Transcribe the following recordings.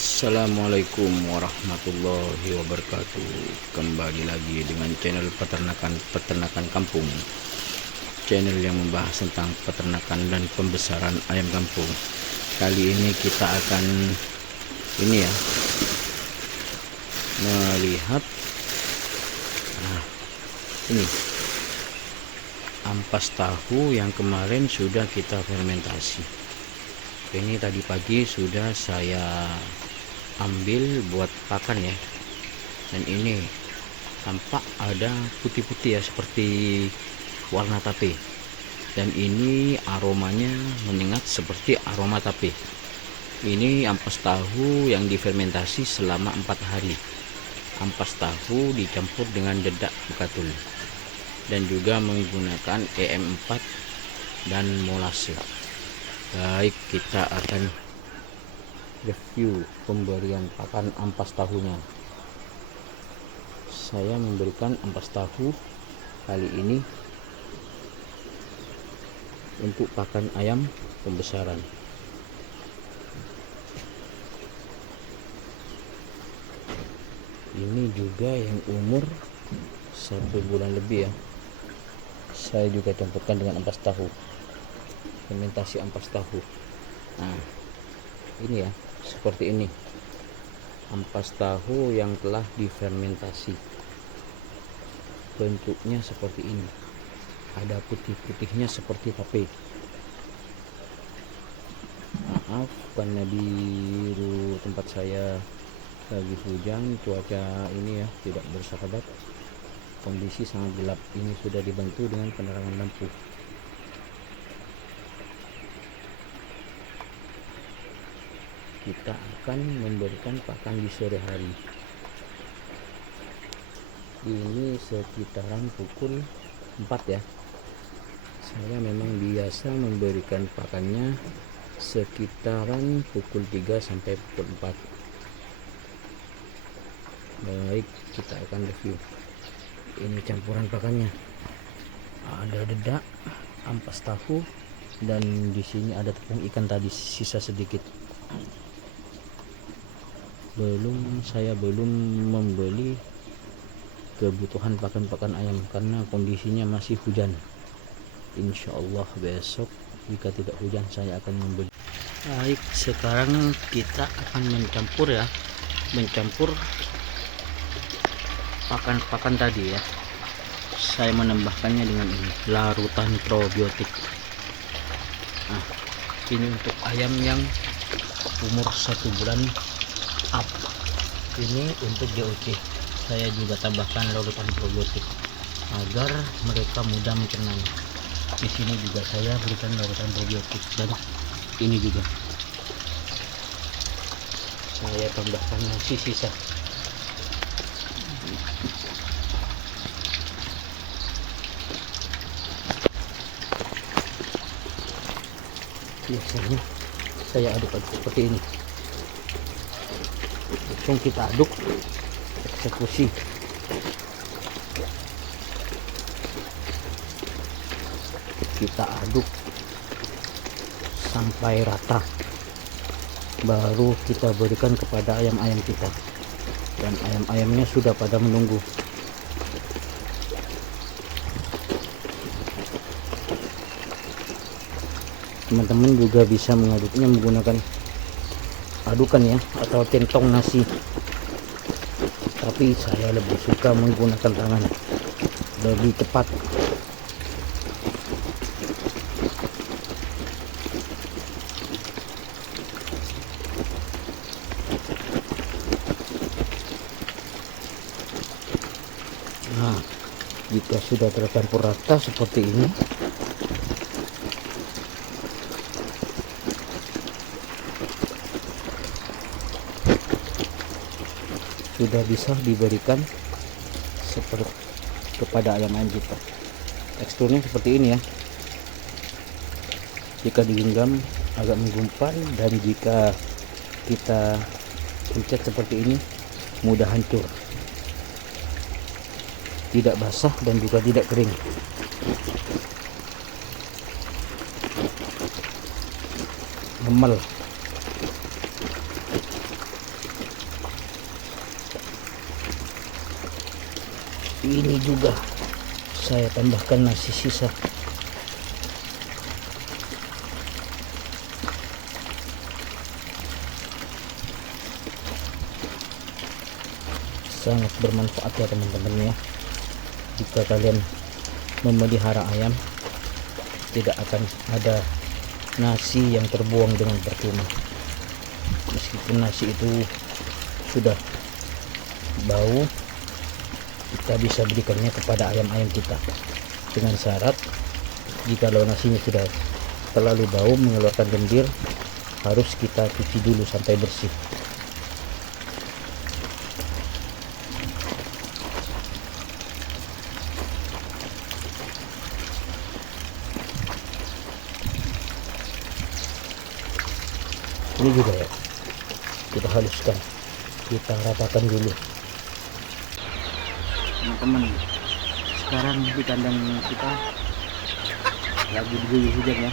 Assalamualaikum warahmatullahi wabarakatuh. Kembali lagi dengan channel peternakan kampung, channel yang membahas tentang peternakan dan pembesaran ayam kampung. Kali ini kita akan melihat ini ampas tahu yang kemarin sudah kita fermentasi. Ini tadi pagi sudah saya ambil buat pakan ya, dan ini tampak ada putih-putih ya, seperti warna tape, dan ini aromanya menyengat seperti aroma tape. Ini ampas tahu yang difermentasi selama 4 hari. Ampas tahu dicampur dengan dedak bekatul dan juga menggunakan EM4 dan molase. Baik, kita akan review pemberian pakan ampas tahunya. Saya memberikan ampas tahu kali ini untuk pakan ayam pembesaran. Ini juga yang umur 1 bulan lebih ya. Saya juga campurkan dengan ampas tahu, fermentasi ampas tahu. Nah, ini ya, seperti ini ampas tahu yang telah difermentasi. Bentuknya seperti ini, ada putih-putihnya seperti tape. Maaf karena biru tempat saya lagi hujan, cuaca ini ya tidak bersahabat, kondisi sangat gelap. Ini sudah dibantu dengan penerangan lampu. Kita akan memberikan pakan di sore hari. Ini sekitaran pukul 4 ya. Saya memang biasa memberikan pakannya sekitaran pukul 3 sampai pukul 4. Baik, kita akan review. Ini campuran pakannya. Ada dedak, ampas tahu, dan di sini ada tepung ikan tadi sisa sedikit. Saya belum membeli kebutuhan pakan ayam karena kondisinya masih hujan. Insya Allah besok jika tidak hujan saya akan membeli. Baik, sekarang kita akan mencampur pakan tadi ya. Saya menambahkannya dengan ini, larutan probiotik. Nah, ini untuk ayam yang umur 1 bulan up. Ini untuk GOT saya juga tambahkan larutan probiotik agar mereka mudah mencernanya. Di sini juga saya berikan larutan probiotik, dan ini juga saya tambahkan masih sisa. Biasanya saya aduk-aduk seperti ini, langsung kita aduk, eksekusi. Kita aduk sampai rata, baru kita berikan kepada ayam-ayam kita, dan ayam-ayamnya sudah pada menunggu. Teman-teman juga bisa mengaduknya menggunakan adukan ya, atau centong nasi, tapi saya lebih suka menggunakan tangan, lebih cepat. Nah, jika sudah tercampur rata seperti ini, sudah bisa diberikan seperti kepada ayam-ayam kita. Teksturnya seperti ini ya. Jika digenggam agak menggumpal, dan jika kita pencet seperti ini mudah hancur, tidak basah dan juga tidak kering. Gemel. Ini juga saya tambahkan nasi sisa. Sangat bermanfaat ya teman-teman ya. Jika kalian memelihara ayam, tidak akan ada nasi yang terbuang dengan percuma. Meskipun nasi itu sudah bau, kita bisa berikannya kepada ayam-ayam kita dengan syarat jika nasinya sudah terlalu bau mengeluarkan lendir, harus kita cuci dulu sampai bersih. Ini juga ya, kita haluskan, kita ratakan dulu teman-teman. Sekarang di kandang kita lagi diguyur hujan ya.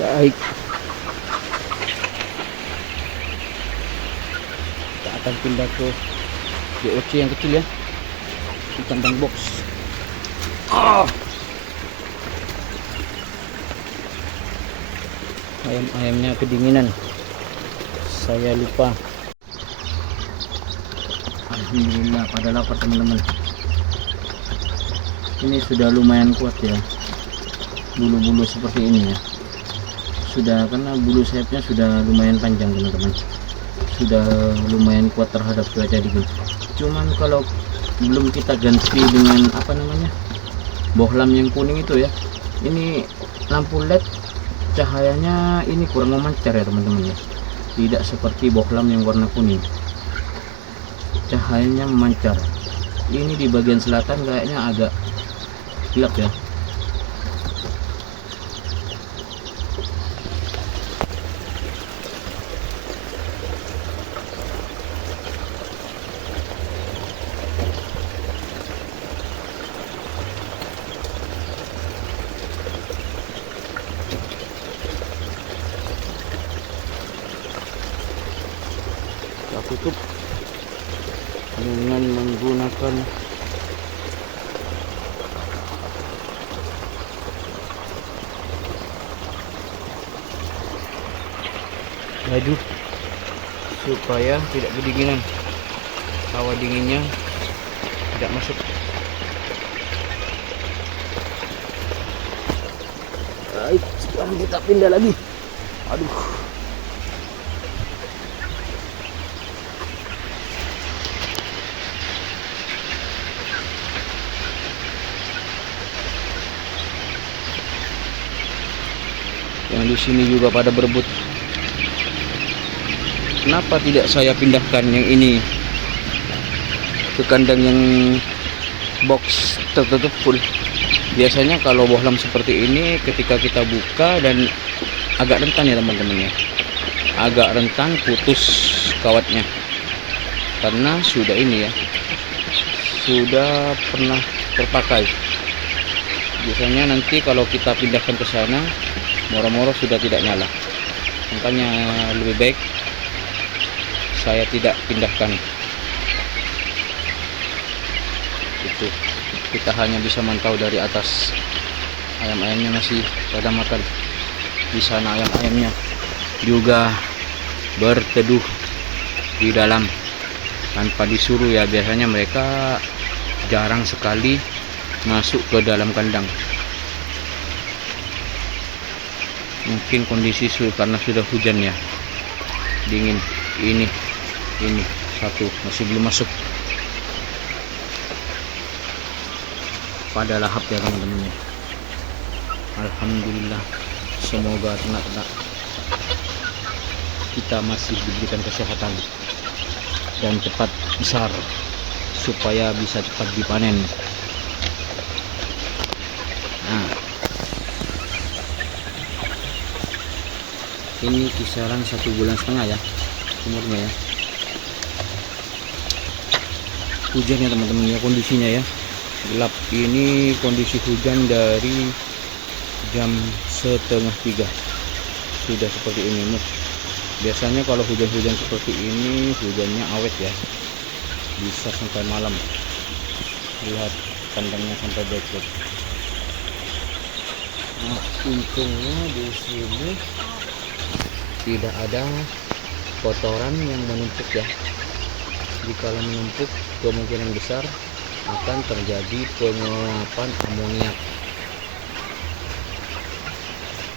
Baik, kita akan pindah ke DOC yang kecil ya, di kandang box. Ayam-ayamnya kedinginan, saya lupa. Alhamdulillah pada lapar teman-teman. Ini sudah lumayan kuat ya, bulu-bulu seperti ini ya. Sudah, karena bulu sayapnya sudah lumayan panjang teman-teman, sudah lumayan kuat terhadap cuaca dingin. Cuman kalau belum kita ganti dengan apa namanya, bohlam yang kuning itu ya, ini lampu LED cahayanya ini kurang memancar ya teman-teman ya, tidak seperti bohlam yang warna kuning, cahayanya memancar. Ini di bagian selatan kayaknya agak gelap ya. Kita tutup dengan menggunakan baju supaya tidak kedinginan, hawa dinginnya tidak masuk. Baik, sekarang kita pindah lagi. Aduh, yang di sini juga pada berebut. Kenapa tidak saya pindahkan yang ini ke kandang yang box tertutup full? Biasanya kalau bohlam seperti ini ketika kita buka dan agak rentan ya teman-teman ya, agak rentan putus kawatnya karena sudah ini ya, sudah pernah terpakai. Biasanya nanti kalau kita pindahkan ke sana moro-moro sudah tidak nyala, makanya lebih baik saya tidak pindahkan. Itu kita hanya bisa mantau dari atas. Ayam-ayamnya masih pada makan. Di sana ayam-ayamnya juga berteduh di dalam tanpa disuruh ya. Biasanya mereka jarang sekali masuk ke dalam kandang. Mungkin kondisi karena sudah hujan ya, dingin. Ini satu masih belum masuk pada lahap ya teman-teman ya. Alhamdulillah, semoga ternak-ternak kita masih diberikan kesehatan dan cepat besar supaya bisa cepat dipanen. Nah, ini kisaran 1,5 bulan ya umurnya ya. Hujan ya teman-teman ya, kondisinya ya gelap. Ini kondisi hujan dari jam 2:30 sudah seperti ini. Biasanya kalau hujan-hujan seperti ini hujannya awet ya, bisa sampai malam. Lihat kandangnya sampai bocor. Nah, untungnya di sini tidak ada kotoran yang menumpuk ya. Jika menumpuk kemungkinan besar akan terjadi penguapan amoniak.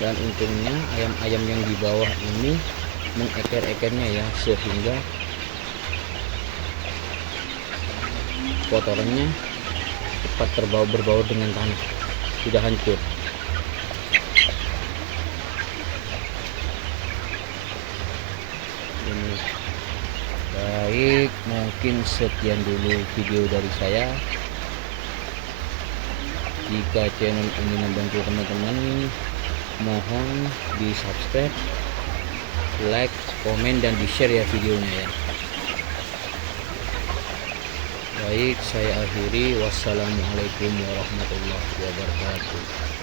Dan untungnya ayam-ayam yang di bawah ini mengeker-ekernya ya, sehingga kotorannya cepat berbaur dengan tanah, tidak hancur. Ini baik, mungkin sekian dulu video dari saya. Jika channel ini membantu teman-teman, mohon di subscribe, like, komen, dan di share ya videonya ya. Baik, saya akhiri. Wassalamualaikum warahmatullahi wabarakatuh.